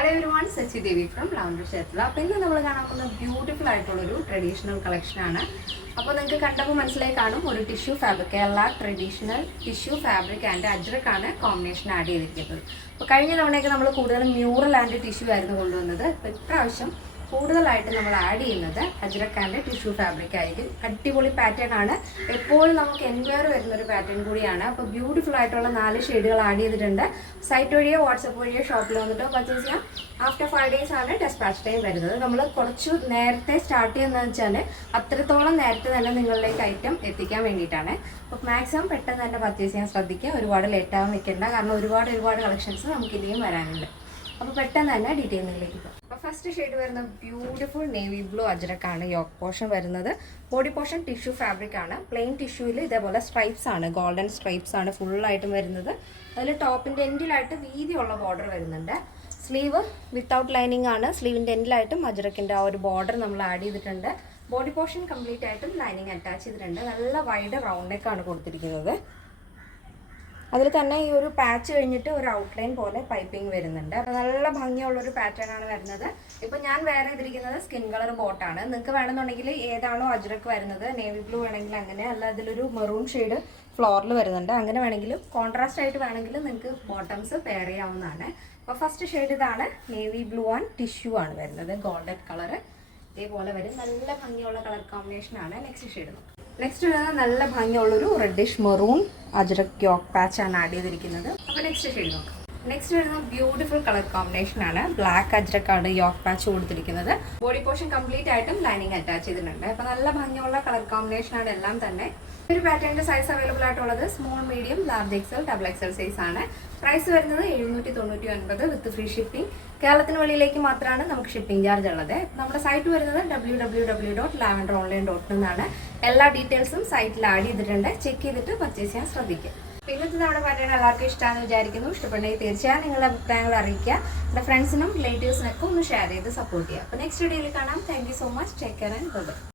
Hello everyone, Sachi Devi from Laundry Shetla. അപ്പോൾ ഇന്ന് നമ്മൾ കാണാൻ പോകുന്ന ബ്യൂട്ടിഫുൾ ആയിട്ടുള്ള ഒരു ട്രഡീഷണൽ കളക്ഷൻ ആണ്. അപ്പോൾ നിങ്ങൾക്ക് കണ്ടപ്പോൾ മനസ്സിലായി കാണും ഒരു tissue fabric Kerala traditional tissue fabric and ajrak ആണ് കോമ്പിനേഷൻ ആഡ് ചെയ്തിരിക്കുന്നത്. അപ്പോൾ കഴിഞ്ഞ തവണയൊക്കെ നമ്മൾ കൂടുതലും മ്യൂറൽ ആൻഡ് ടിഷ്യൂ ആയിരുന്നു കൊണ്ടുവന്നത്. അപ്പോൾ ഇപ്രാവശ്യം കൂടുതലായിട്ട് നമ്മൾ ആഡ് ചെയ്യുന്നത് അജ്രക് ആൻഡ് ടിഷ്യൂ ഫാബ്രിക് ആയിരിക്കും. അടിപൊളി പാറ്റേൺ ആണ്, എപ്പോഴും നമുക്ക് എൻക്വയറി വരുന്നൊരു പാറ്റേൺ കൂടിയാണ്. അപ്പോൾ ബ്യൂട്ടിഫുൾ ആയിട്ടുള്ള 4 ഷെയ്ഡുകൾ ആഡ് ചെയ്തിട്ടുണ്ട്. സൈറ്റ് വഴിയോ വാട്സപ്പ് വഴിയോ ഷോപ്പിൽ വന്നിട്ടോ പർച്ചേസ് ചെയ്യാം. ആഫ്റ്റർ 5 days ആണ് ഡെസ്പാച്ച് ടൈം വരുന്നത്. നമ്മൾ കുറച്ച് നേരത്തെ സ്റ്റാർട്ട് ചെയ്യുന്നതെന്ന് വെച്ചാൽ അത്രത്തോളം നേരത്തെ തന്നെ നിങ്ങളിലേക്ക് ഐറ്റം എത്തിക്കാൻ വേണ്ടിയിട്ടാണ്. അപ്പോൾ മാക്സിമം പെട്ടെന്ന് തന്നെ പർച്ചേസ് ചെയ്യാൻ ശ്രദ്ധിക്കുക. ഒരുപാട് ലേറ്റ് ആവാൻ നിൽക്കേണ്ട, കാരണം ഒരുപാട് കളക്ഷൻസ് നമുക്ക് ഇനിയും വരാനുണ്ട്. അപ്പോൾ പെട്ടെന്ന് തന്നെ ഡീറ്റെയിലിലേക്ക് പോകും. അപ്പോൾ ഫസ്റ്റ് ഷെയ്ഡ് വരുന്ന ബ്യൂട്ടിഫുൾ നേവി ബ്ലൂ അജ്രക് ആണ്. യോക്ക് പോർഷൻ വരുന്നത്, ബോഡി പോർഷൻ ടിഷ്യൂ ഫാബ്രിക് ആണ്. പ്ലെയിൻ ടിഷ്യൂവിൽ ഇതേപോലെ സ്ട്രൈപ്സ് ആണ്, ഗോൾഡൻ സ്ട്രൈപ്സ് ആണ് ഫുള്ളായിട്ടും വരുന്നത്. അതിൽ ടോപ്പിൻ്റെ എൻഡിലായിട്ട് വീതിയുള്ള ബോർഡർ വരുന്നുണ്ട്. സ്ലീവ് വിത്തൗട്ട് ലൈനിങ് ആണ്. സ്ലീവിൻ്റെ എൻഡിലായിട്ടും അജ്രക്കിൻ്റെ ആ ഒരു ബോർഡർ നമ്മൾ ആഡ് ചെയ്തിട്ടുണ്ട്. ബോഡി പോർഷൻ കംപ്ലീറ്റ് ആയിട്ടും ലൈനിങ് അറ്റാച്ച് ചെയ്തിട്ടുണ്ട്. നല്ല വൈഡ് റൗണ്ട് നെക്കാണ് കൊടുത്തിരിക്കുന്നത്. അതിൽ തന്നെ ഈ ഒരു പാച്ച് കഴിഞ്ഞിട്ട് ഒരു ഔട്ട്ലൈൻ പോലെ പൈപ്പിംഗ് വരുന്നുണ്ട്. അപ്പോൾ നല്ല ഭംഗിയുള്ളൊരു പാറ്റേൺ ആണ് വരുന്നത്. ഇപ്പോൾ ഞാൻ വേറെ ചെയ്തിരിക്കുന്നത് സ്കിൻ കളർ ബോട്ടാണ്. നിങ്ങൾക്ക് വേണമെന്നുണ്ടെങ്കിൽ ഏതാണോ അജ്രക് വരുന്നത്, നേവി ബ്ലൂ വേണമെങ്കിൽ അങ്ങനെ, അല്ല അതിലൊരു മെറൂൺ ഷെയ്ഡ് ഫ്ലോറിൽ വരുന്നുണ്ട്, അങ്ങനെ വേണമെങ്കിലും കോൺട്രാസ്റ്റ് ആയിട്ട് വേണമെങ്കിൽ നിങ്ങൾക്ക് ബോട്ടംസ് പെയർ ചെയ്യാവുന്നതാണ്. അപ്പോൾ ഫസ്റ്റ് ഷെയ്ഡ് ഇതാണ്, നേവി ബ്ലൂ ആൻഡ് ടിഷ്യൂ ആണ് വരുന്നത്. ഗോൾഡൻ കളർ ഇതേപോലെ വരും. നല്ല ഭംഗിയുള്ള കളർ കോമ്പിനേഷനാണ്. നെക്സ്റ്റ് ഷെയ്ഡ് നോക്കാം. നെക്സ്റ്റ് വരുന്നത് നല്ല ഭംഗിയുള്ളൊരു reddish maroon ajrak yoke patch ആണ് ആഡ് ചെയ്തിരിക്കുന്നത്. അപ്പോൾ നെക്സ്റ്റ് ഷെയ്ഡ് നോക്കാം. നെക്സ്റ്റ് വരുന്ന ബ്യൂട്ടിഫുൾ കളർ കോമ്പിനേഷൻ ആണ്. ബ്ലാക്ക് അജ്രക് ആണ് യോക്ക് പാച്ച് കൊടുത്തിരിക്കുന്നത്. ബോഡി പോർഷൻ കംപ്ലീറ്റ് ആയിട്ടും ലൈനിങ് അറ്റാച്ച് ചെയ്തിട്ടുണ്ട്. അപ്പോൾ നല്ല ഭംഗിയുള്ള കളർ കോമ്പിനേഷൻ ആണ് എല്ലാം തന്നെ. ഒരു പാറ്റേണിന്റെ സൈസ് അവൈലബിൾ ആയിട്ടുള്ളത് small, medium, large XL, double XL size ആണ്. പ്രൈസ് വരുന്നത് 799 വിത്ത് ഫ്രീ ഷിപ്പിംഗ്. കേരളത്തിന് വെളിയിലേക്ക് മാത്രമാണ് നമുക്ക് ഷിപ്പിംഗ് ചാർജ് ഉള്ളത്. നമ്മുടെ സൈറ്റ് വരുന്നത് www.lavenderonline.in എന്നാണ്. എല്ലാ ഡീറ്റെയിൽസും സൈറ്റിൽ ആഡ് ചെയ്തിട്ടുണ്ട്. ചെക്ക് ചെയ്തിട്ട് പർച്ചേസ് ചെയ്യാൻ ശ്രദ്ധിക്കുക. ഇന്നത്തെ നമ്മുടെ പാറ്റേൺ എല്ലാവർക്കും ഇഷ്ടമാണെന്ന് വിചാരിക്കുന്നു. ഇഷ്ടപ്പെട്ടെങ്കിൽ തീർച്ചയായും നിങ്ങളുടെ അഭിപ്രായങ്ങൾ അറിയിക്കുക. എൻ്റെ ഫ്രണ്ട്സിനും റിലേറ്റീവ്സിനൊക്കെ ഒന്ന് ഷെയർ ചെയ്ത് സപ്പോർട്ട് ചെയ്യുക. അപ്പോൾ നെക്സ്റ്റ് വീഡിയോയിൽ കാണാം. Thank you so much. Take care and by.